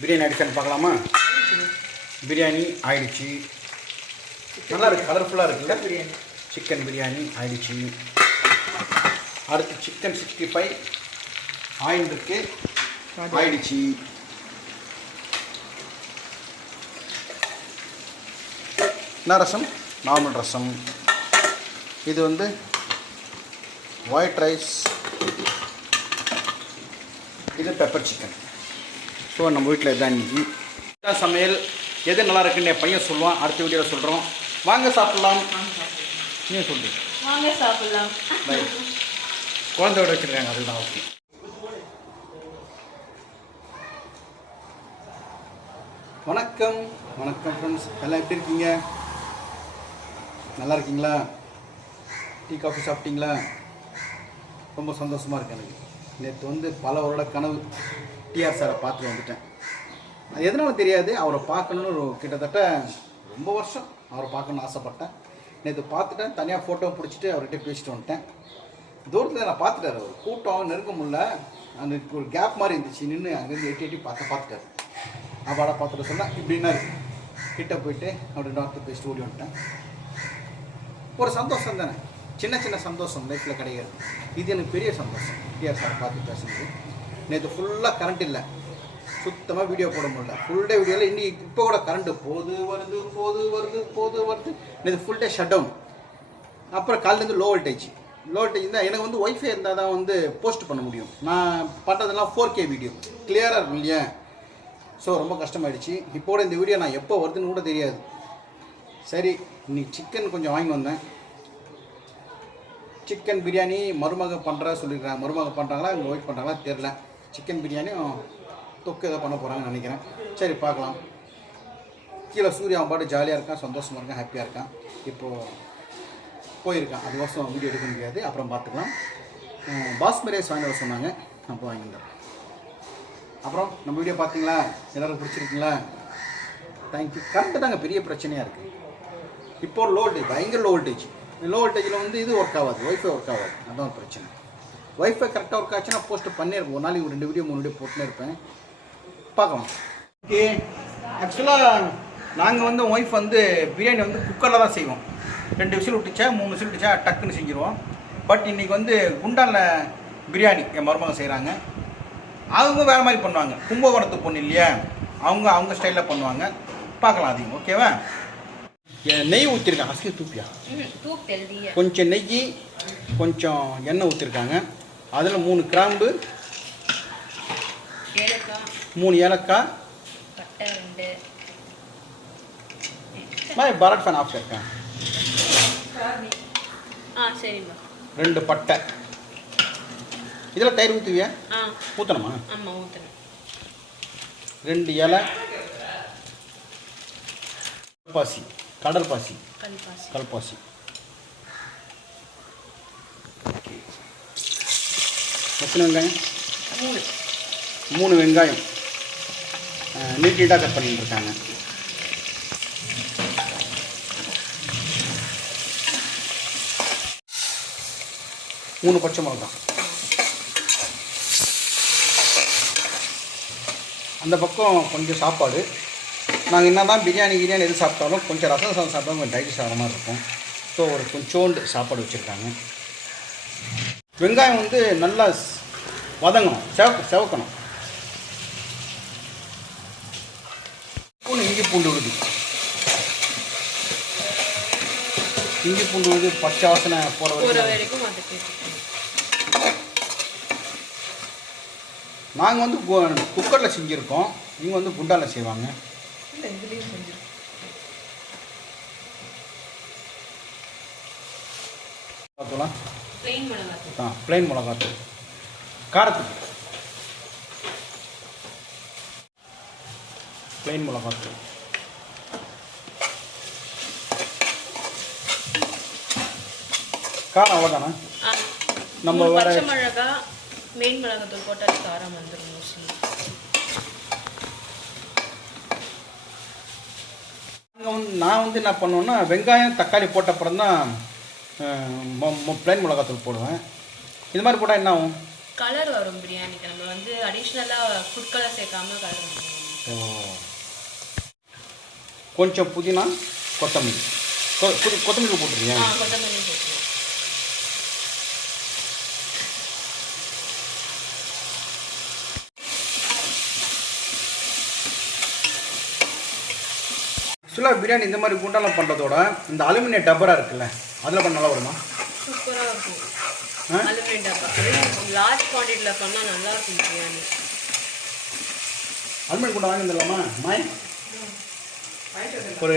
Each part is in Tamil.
பிரியாணி அடிச்சான்னு பார்க்கலாமா? பிரியாணி ஆயிடுச்சு. நல்லா இருக்கு கலர்ஃபுல்லாக இருக்குல்ல பிரியாணி. சிக்கன் பிரியாணி ஆயிடுச்சு. அடுத்து சிக்கன் சிக்ஸ்டி ஃபைவ் ஆயில் இருக்கு ஆயிடுச்சு. என்ன ரசம்? நார்மல் ரசம். இது வந்து ஒயிட் ரைஸ் இது பெப்பர் சிக்கன் ஸோ நம்ம வீட்டில் இதான் இன்னைக்கு. இதான் சமையல். எது நல்லா இருக்குன்னு என் பையன் சொல்லுவான். அடுத்த வீடியோவில் சொல்கிறோம் வாங்க சாப்பிட்லாம். நீ சொல்லு. வாங்க சாப்பிடலாம். பை. குழந்தையோட வச்சுருக்காங்க. அதுதான் ஓகே. வணக்கம். வணக்கம் ஃப்ரெண்ட்ஸ் எல்லாம் எப்படி இருக்கீங்க? நல்லா இருக்கீங்களா? டீ காஃபி சாப்பிட்டீங்களா? ரொம்ப சந்தோஷமாக இருக்கு எனக்கு. நேற்று வந்து பல வருட கனவு. டிஆர் சாரை பார்த்துட்டு வந்துட்டேன். அது எதனால தெரியாது அவரை பார்க்கணுன்னு கிட்டத்தட்ட ரொம்ப வருஷம் அவரை பார்க்கணுன்னு ஆசைப்பட்டேன். நேற்று பார்த்துட்டேன் தனியாக ஃபோட்டோ பிடிச்சிட்டு அவர்கிட்ட பேசிட்டு வந்துட்டேன். தூரத்தில் நான் பார்த்துட்டாரு அவர். கூட்டம் நெருங்க முடியல அந்த ஒரு கேப் மாதிரி இருந்துச்சு. நின்று அங்கேருந்து எட்டி எட்டி பார்த்து பார்த்துட்டாரு. அப்பாடா பார்த்துட்டு சொன்னால் இப்படின்னா கிட்ட போயிட்டு அப்படி டாக்டர் பேசிட்டு ஓடி வந்துட்டேன். ஒரு சந்தோஷம் தானே. சின்ன சின்ன சந்தோஷம் லைஃப்பில் கிடையாது இது எனக்கு பெரிய சந்தோஷம். டிஆர் சார் பார்த்து பேசுனது. நேற்று ஃபுல்லாக கரண்ட் இல்லை. சுத்தமாக வீடியோ போட முடியல. ஃபுல் டே வீடியோவில் இன்னைக்கு இப்போ கூட கரண்ட்டு போது வருது போது வருது போது வருது. நேற்று ஃபுல் டே ஷட் டவுன் அப்புறம் காலிலேருந்து லோ வோல்டேஜ் லோ வோல்டேஜ் தான் எனக்கு வந்து ஒய்ஃபை இருந்தால் தான் வந்து போஸ்ட் பண்ண முடியும். நான் பண்ணுறதெல்லாம் ஃபோர் கே வீடியோ கிளியராக இருக்கும் இல்லையா? ஸோ ரொம்ப கஷ்டமாயிடுச்சு. இப்போ கூட இந்த வீடியோ நான் எப்போ வருதுன்னு கூட தெரியாது. சரி இன்னைக்கு சிக்கன் கொஞ்சம் வாங்கி வந்தேன். சிக்கன் பிரியாணி மருமக பண்ணுறா சொல்லியிருக்காங்க மருமக பண்ணுறாங்களா இங்கே ஒயிட் பண்ணுறாங்களா தெரில சிக்கன் பிரியாணியும் தொக்கு ஏதோ பண்ண போகிறாங்கன்னு நினைக்கிறேன். சரி பார்க்கலாம். கீழே சூர்யா அவன் பாட்டு ஜாலியாக இருக்கான் சந்தோஷமாக இருக்கான் ஹாப்பியாக இருக்கான். இப்போது போயிருக்கான். அது வருஷம் வீடியோ எடுக்க முடியாது. அப்புறம் பார்த்துக்கலாம். அஹ் பாஸ்மதி ரைஸ் வாங்கி வர சொன்னாங்க. நான் போய் வாங்கியிருந்தேன். அப்புறம் நம்ம வீடியோ பார்த்தீங்களா? எல்லோரும் பிடிச்சிருக்கீங்களா? தேங்க்யூ கரண்ட்டு தாங்க பெரிய பிரச்சனையாக இருக்குது இப்போ லோ வோல்டேஜ் பயங்கர லோ வோல்டேஜ் லோ வோல்டேஜில் வந்து இது ஒர்க் ஆகாது ஒய்ஃபை ஒர்க் ஆகாது. அதான் ஒரு பிரச்சனை. ஒய்ஃபை கரெக்டாக ஒர்க் ஆச்சுன்னா போஸ்ட் பண்ணியிருப்பேன் ஒரு நாளைக்கு ஒரு ரெண்டு வீடியோ மூணு வீடியோ போட்டுனே இருப்பேன். பார்க்கலாம். ஓகே. ஆக்சுவலாக நாங்கள் வந்து ஒய்ஃப் வந்து பிரியாணி வந்து குக்கரில் தான் செய்வோம். ரெண்டு விசில் விட்டுச்சா மூணு விசில் விட்டுச்சா டக்குன்னு செஞ்சுருவோம். பட் இன்றைக்கி வந்து குண்டானில் பிரியாணி என் மருமகன் செய்கிறாங்க அவங்க வேறு மாதிரி பண்ணுவாங்க. கும்பகோணத்து பொண்ணு இல்லையா? அவங்க அவங்க ஸ்டைலில் பண்ணுவாங்க. பார்க்கலாம் அதையும் ஓகேவா நெய் ஊற்றிருக்காங்க அசிக்க தூப்பியா? கொஞ்சம் நெய் கொஞ்சம் எண்ணெய் ஊற்றிருக்காங்க அதில் மூணு கிராம்பு மூணு ஏலக்காய். மாதிரி பரட் ஃபேன் ஆஃப் இருக்கேன் ரெண்டு பட்டை. இதில் தயிர் ஊற்றுவியா ஊற்றணுமா ரெண்டு இலை. பாசி கடல் பாசி கல்பாசி எத்தனை வெங்காயம்? மூணு மூணு வெங்காயம் நீட் நீட்டாக கட் பண்ணிட்டு இருக்காங்க மூணு பச்சை மிளகா. அந்த பக்கம் கொஞ்சம் சாப்பாடு. நாங்கள் என்ன தான் பிரியாணி கிரியாணி எது சாப்பிட்டாலும் கொஞ்சம் ரசம் சாதம் சாப்பிட்டா கொஞ்சம் டைஜஸ்ட் ஆகிற மாதிரி இருக்கும். ஸோ ஒரு கொஞ்சோண்டு சாப்பாடு வச்சுருக்காங்க. வெங்காயம் வந்து நல்லா வதங்கணும். செவக்க செவக்கணும். பூண்டு இஞ்சி பூண்டு விழுது இஞ்சி பூண்டு விழுது பச்சை வாசனை போகிற வரைக்கும் நாங்கள் வந்து குக்கரில் செஞ்சுருக்கோம். இவங்க வந்து குண்டாவில் செய்வாங்க. பார்த்தோலாம் ஆ ப்ளைன் மிளகாத்தூள். காரத்துக்கு. ப்ளைன் மிளகாத்தூள். காரம் அவ்வளோதானா நம்ம வேற- மிளகாய் மெயின் மிளகாத்தூள் போட்டாலே காரம் வந்துடும் மோஸ்ட்லி நான் வந்து என்ன பண்ணுவேன்னா வெங்காயம் தக்காளி போட்ட அப்புறம் தான் ப்ளைன் மிளகாத்தூள் போடுவேன். இது மாதிரி போட்டால் என்ன ஆகும் கலர் வரும் பிரியாணிக்கு நம்ம வந்து அடிஷ்னலாக ஃபுட் கலர் சேர்க்காம கலர் ஓ. கொஞ்சம் புதினா கொத்தமல்லி. கொத்தமல்லி போட்டுருக்கியா? கொத்தமல்லி ஆக்சுவலாக பிரியாணி இந்த மாதிரி குண்டாலாம் பண்ணுறதோட இந்த அலுமினிய டப்பரா இருக்குல்ல அதில் பண்ண நல்லா வருமா? சூப்பராக இருக்கும்? அலுமினியம் டப்பா. லார்ஜ் குவான்டிட்டியில் பண்ணால் நல்லா இருக்கும் பிரியாணி. அலுமினியம் குண்டா வாங்கி வந்துடலாமா மாய் ஒரு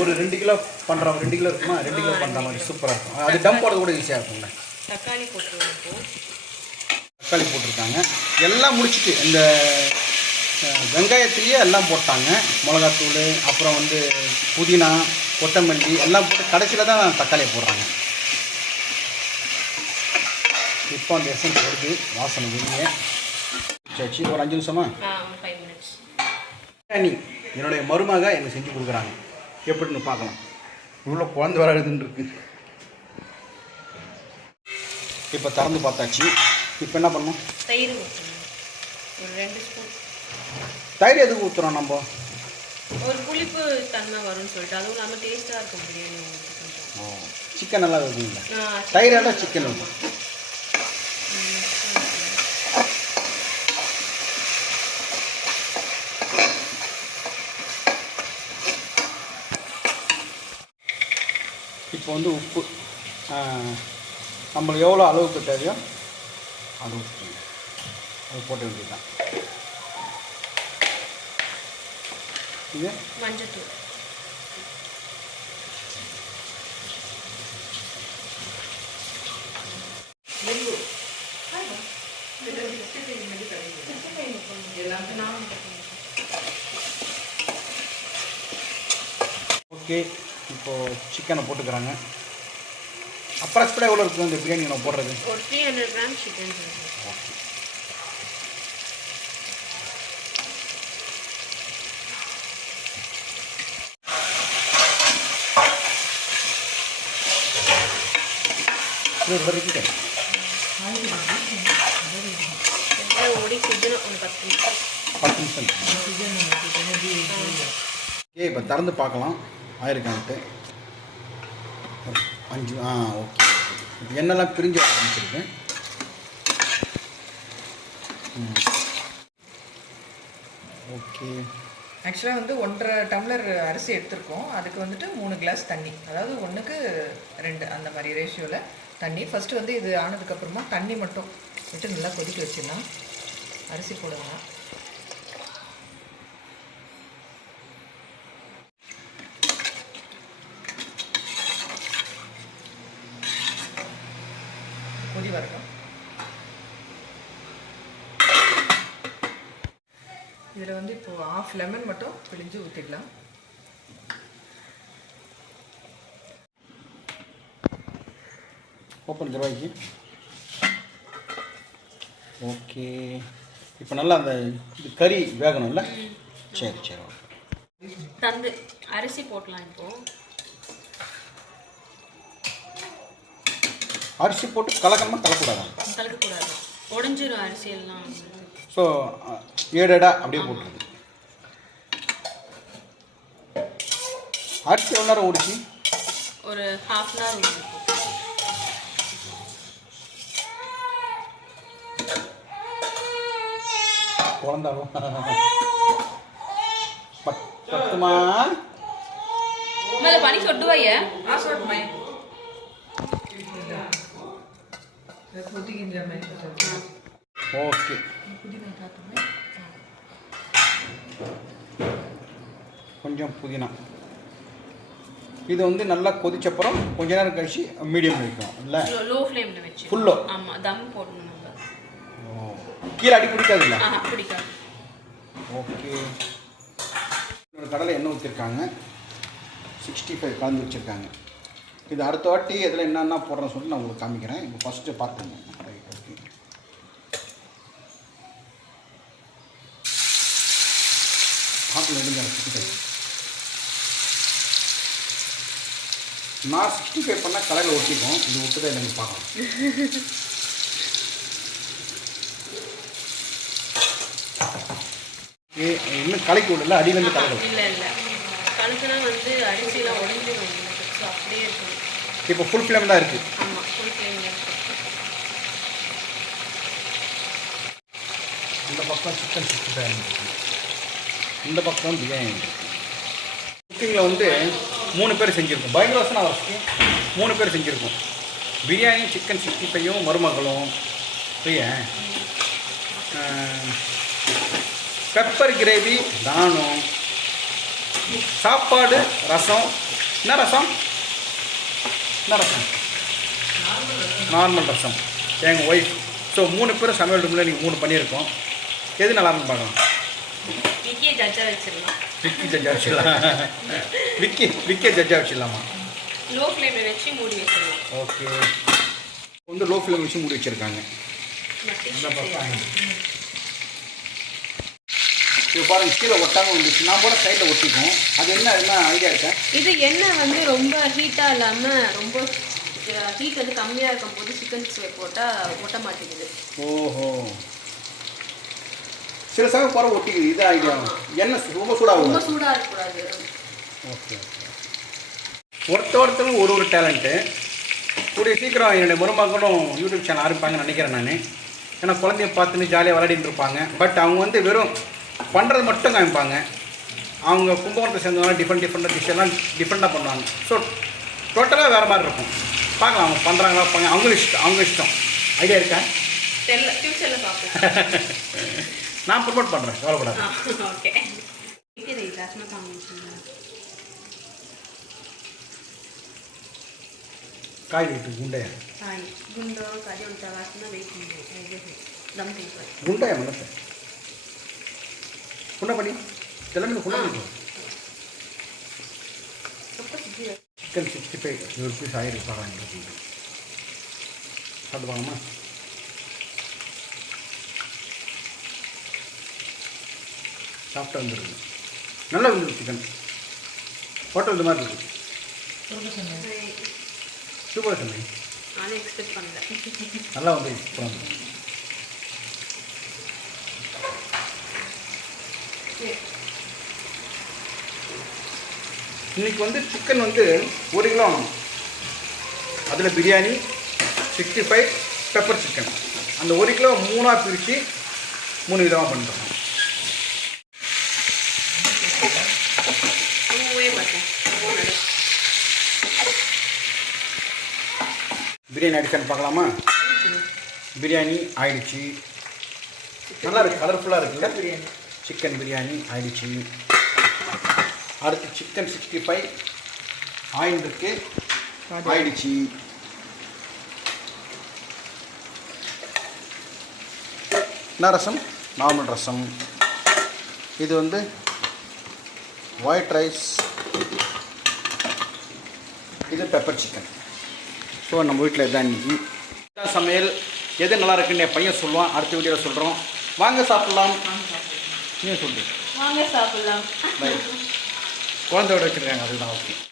ஒரு ரெண்டு கிலோ பண்ணுறோம் ரெண்டு கிலோ இருக்குமா? ரெண்டு கிலோ பண்ணுற மாதிரி சூப்பராக இருக்கும். அது டம் போடுறது கூட ஈஸியாக இருக்கும்ல. தக்காளி போட்டுருவோம். இப்போ தக்காளி போட்டிருக்காங்க. எல்லாம் முடிச்சிட்டு இந்த வெங்காயத்துலேயே எல்லாம் போட்டாங்க. மிளகாத்தூள் அப்புறம் வந்து புதினா கொத்தமல்லி எல்லாம் போட்டு கடைசியில் தான் தக்காளியை போடுறாங்க. இப்போ அந்த எசன்ஸ் வருது. வாசனை வெளியே சச்சி ஒரு அஞ்சு நிமிஷமா? பிரியாணி என்னுடைய மருமக எனக்கு செஞ்சு கொடுக்குறாங்க. எப்படின்னு பார்க்கலாம். இவ்வளோ குழந்தை வராதுன்னு இருக்கு. இப்போ திறந்து பார்த்தாச்சு. இப்போ என்ன பண்ணணும்? தயிர் தயிர் எதுக்கு ஊற்றுறோம் நம்ம? ஒரு புளிப்பு தன்மை வரும்னு சொல்லிட்டு அதுவும் இல்லாமல் டேஸ்ட்டாக இருக்கும் பிரியாணி உங்களுக்கு கொஞ்சம். சிக்கன் நல்லா இருக்குங்களா? ஆ, தயிர் எல்லாம் சிக்கன் இருக்கும். இப்போ வந்து உப்பு நம்மளுக்கு எவ்வளோ அளவுக்கு தேவையோ அது உப்பு அது போட்ட வேண்டியதுதான். இது? மஞ்சத்தூள். ஓகே இப்போது சிக்கனை போட்டுக்கிறாங்க. அப்ராக்சிமேட்டாக எவ்வளோ இருக்கும் இந்த பிரியாணி நம்ம போடுறது? ஒரு த்ரீ ஹண்ட்ரட் கிராம் சிக்கன் ஒரு ஓடி ஒரு பத்து நிமிஷம். பத்து நிமிஷம் ஓகே இப்போ திறந்து பார்க்கலாம். ஆயிருக்கான்ட்டு. அஞ்சு ஆ ஓகே. இப்போ எண்ணெய்லாம் பிரிஞ்சு ஆரம்பிச்சிருக்கேன் ஓகே. ஆக்சுவலாக வந்து ஒன்றரை டம்ளர் அரிசி எடுத்திருக்கோம். அதுக்கு வந்துட்டு மூணு கிளாஸ் தண்ணி. அதாவது ஒன்றுக்கு ரெண்டு அந்த மாதிரி ரேஷியோவில் தண்ணி. ஃபஸ்ட்டு வந்து இது ஆனதுக்கப்புறமா தண்ணி மட்டும் விட்டு நல்லா கொதிக்க வச்சிடலாம். அரிசி போடுங்க கொதி வரட்டும். இதில் வந்து இப்போது ஆஃப் லெமன் மட்டும் பிழிஞ்சு ஊற்றிடலாம் ஓப்பன் தருவாய்க்கு ஓகே இப்போ நல்லா அந்த இது கறி வேகணும்ல? சரி சரி ஓகே தந்து அரிசி போடலாம் இப்போ. அரிசி போட்டு கலக்கணுமா கலக்கூடாதா கலக்கக்கூடாது. உடஞ்சிரும் அரிசி எல்லாம். ஸோ ஏடடா அப்படியே போட்டுருது அரிசி எவ்வளோ நேரம் ஓடிச்சு? ஒரு ஹாஃப் அன் ஹவர் குழந்தாலும் பத் பத்துமா மேலே பனி சொட்டுவாய? ஓகே. கொஞ்சம் புதினா. இது வந்து நல்லா கொதிச்சப்புறம் கொஞ்ச நேரம் கழிச்சு மீடியம் வைக்கும் இல்லை? லோ ஃப்ளேமில் வச்சு. Low? ஆமாம் தம் போடணும் கீழே அடி பிடிக்காதுல்ல ஆஹா பிடிக்காது. ஓகே. கடலை எண்ணெய் ஊற்றிருக்காங்க சிக்ஸ்டி ஃபைவ் கலந்து வச்சுருக்காங்க. இது அடுத்த வாட்டி இதில் என்னென்ன போடுறேன்னு சொல்லிட்டு நான் உங்களுக்கு காமிக்கிறேன். இப்போ ஃபஸ்ட்டு பார்த்துங்க. ஆப்பிள் எடுங்க சிக்ஸ்டி ஃபைவ் நான் சிக்ஸ்டி ஃபைவ் பண்ணால் கடையில் ஒட்டிக்கும். இது விட்டுதான் இல்லைங்க பார்க்கலாம். இன்னும் கலக்கி விடல அடியிலேருந்து கலக்கல இல்லை இல்லை. கலக்குனா வந்து அரிசிலாம் உடஞ்சிடும் ஸோ அப்படியே இருக்கும். இப்போ ஃபுல் ஃப்ளேம் தான் இருக்குது ஆமாம் ஃபுல் இருக்கும் இந்த பக்கம் சிக்கன் சிக்ஸ்டி ஃபைவ் இந்த பக்கம் பிரியாணி குக்கிங்கில் வந்து மூணு பேர் செஞ்சுருக்கோம். பயங்கர வாசனை வசதி மூணு பேர் செஞ்சுருக்கோம். பிரியாணி சிக்கன் சிக்ஸ்டி ஃபைவும் மருமகளும். பையன் பெப்பர் கிரேவி நானும் சாப்பாடு ரசம். என்ன ரசம்? என்ன ரசம்? நார்மல் ரசம். எங்கள் ஒய்ஃப் ஸோ மூணு பேரும் சமையல் ரூமில் நீங்கள் மூணு பண்ணியிருக்கோம். எது நல்லா பார்க்கலாம். வச்சிடலாம். விக்கி ஜட்ஜா வச்சிடலாம். விக்கி விக்கே ஜட்ஜா வச்சிடலாமா? லோ ஃப்ளேமில் வச்சு மூடி வச்சிடலாம். ஓகே. வந்து லோ ஃப்ளேம் வச்சு மூடி வச்சுருக்காங்க. இந்த பக்கம் இப்போ பாருங்க கீழே ஒட்டாமல் வந்துச்சு. நான் கூட சைடில் ஒட்டிக்கும் அது என்ன என்ன ஐடியா இருக்கேன் இது எண்ணெய் வந்து ரொம்ப ஹீட்டாக இல்லாமல் ரொம்ப ஹீட் வந்து கம்மியாக இருக்கும் போது சிக்கன் போட்டால் ஒட்ட மாட்டேங்குது. ஓஹோ. சில சமயம் குறை ஒட்டிக்குது. இது ஐடியா எண்ணெய் ரொம்ப சூடாகும் ரொம்ப சூடாக இருக்கக்கூடாது. ஓகே ஒருத்த ஒருத்தரும் ஒரு ஒரு டேலண்ட்டு கூடிய சீக்கிரம் என்னுடைய மருமகனும் யூடியூப் சேனல் ஆரம்பிப்பாங்கன்னு நினைக்கிறேன் நான். ஏன்னா குழந்தைய பார்த்துன்னு ஜாலியாக விளையாடிட்டு இருப்பாங்க. பட் அவங்க வந்து வெறும் பண்ணுறது மட்டும் காமிப்பாங்க. அவங்க கும்பகோணத்தை சேர்ந்தவங்க டிஃப்ரெண்ட் டிஃப்ரெண்ட் டிஷ் எல்லாம் டிஃப்ரெண்ட்டாக பண்ணுவாங்க. ஸோ டோட்டலாக வேறு மாதிரி இருக்கும். பார்க்கலாம் அவங்க பண்ணுறாங்களா பண்ண அவங்களும் இஷ்டம் அவங்க இஷ்டம். ஐடியா இருக்கா? தெரியல ஃப்யூச்சரில் பார்க்கலாம் நான் ப்ரொமோட் பண்ணுறேன் கவலைப்படாது. ஓகே காய் வெயிட்டு குண்டையா? காய் குண்டோ கறி உண்டாக வெயிட் குண்டையா மனத்தை பண்ணி. தெலுங்கு குண்டை பண்ணி சிக்கன் சிக்ஸ்டி ஃபைவ். நூறு பீஸ் ஆயிரம் பார்க்கலாம் சாப்பிட்டு வந்துருக்கு நல்லா வந்துருக்கு சிக்கன். ஹோட்டல் இது மாதிரி இருக்குது சூப்பராக சொன்னேன் நல்லா வந்து சூப்பராக வந்து இன்னைக்கு வந்து சிக்கன் வந்து ஒரு கிலோ அதில் biryani sixty five pepper chicken அந்த ஒரு கிலோ மூணாக பிரித்து மூணு விதமாக பார்த்தேன் பிரியாணி அடிச்சான்னு பார்க்கலாமா? பிரியாணி ஆயிடுச்சு. நல்லா இருக்கு கலர்ஃபுல்லாக இருக்குல்ல? பிரியாணி. சிக்கன் பிரியாணி ஆயிடுச்சு. அடுத்து சிக்கன் சிக்ஸ்டி ஃபைவ் ஆயில் இருக்கு ஆயிடுச்சு. என்ன ரசம்? நார்மல் ரசம். இது வந்து ஒயிட் ரைஸ் இது பெப்பர் சிக்கன் ஸோ நம்ம வீட்டில் இதான் இன்னைக்கு. இதான் சமையல். எது நல்லா இருக்குன்னு என் பையன் சொல்லுவான். அடுத்த வீடியோவில் சொல்கிறோம் வாங்க சாப்பிட்லாம். நீ சொல்லு. வாங்க சாப்பிடலாம். குழந்தையோட வச்சுருக்காங்க அதுதான் ஓகே.